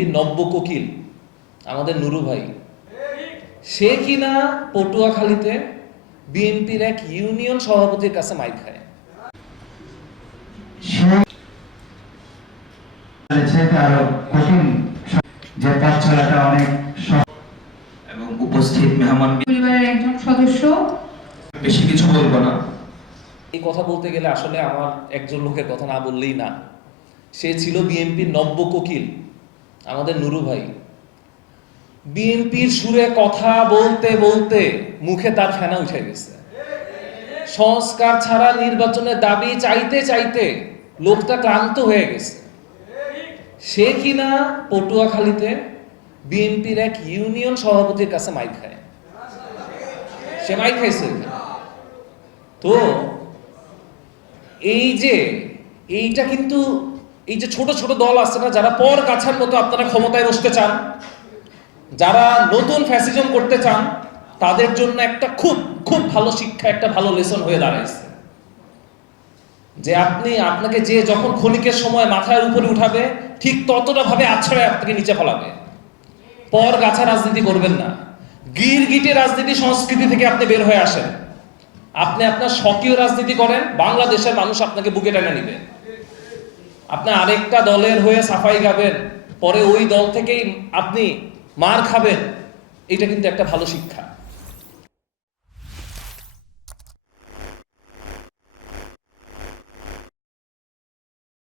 বিএনপির নব্য কোকিল আমাদের নুরু ভাই। সে কিনা পটুয়াখালীতে বিএনপির এক ইউনিয়ন সভাপতির কাছে মাইক খায়। সে আরও কঠিন যে পথ চলাটা অনেক এবং উপস্থিত মেহমান পরিবারের একজন সদস্য। বেশি কিছু বলব না। এই কথা বলতে গেলে আসলে আমার একজন লোকের কথা না বললেই না। সে ছিল বিএনপির নব্য কোকিল। আমাদের নুরু ভাই। বিএনপির সুরে কথা বলতে বলতে মুখে তার ফেনা উঠে গেছে। সংস্কার ছাড়া নির্বাচনের দাবি চাইতে চাইতে লোকটা ক্লান্ত হয়ে গেছে। সে কিনা পটুয়াখালীতে বিএনপির এক ইউনিয়ন সভাপতির কাছে মাইক খায়। সে মাইক খাইছে তো এই যে এইটা কিন্তু এই যে ছোট ছোট দল আছে না, যারা পর গাছার মতো আপনারা ক্ষমতায় বসতে চান, যারা নতুন ফ্যাসিজম করতে চান, তাদের জন্য একটা খুব খুব ভালো শিক্ষা, একটা ভালো লেসন হয়ে দাঁড়াইছে। যে আপনি, আপনাকে যে যখন ক্ষণিকের সময় মাথার উপরে উঠাবে, ঠিক ততটা ভাবে আছড়ে আপনাকে নিচে ফেলাবে। পর গাছা রাজনীতি করবেন না। গির গিটে রাজনীতি সংস্কৃতি থেকে আপনি বের হয়ে আসেন। আপনি আপনার স্বকীয় রাজনীতি করেন, বাংলাদেশের মানুষ আপনাকে বুকে টেনে নিবে। আপনি আরেকটা দলের হয়ে সাফাই গাবেন পরে ওই দল থেকেই আপনি মার খাবেন এটা কিন্তু একটা ভালো শিক্ষা।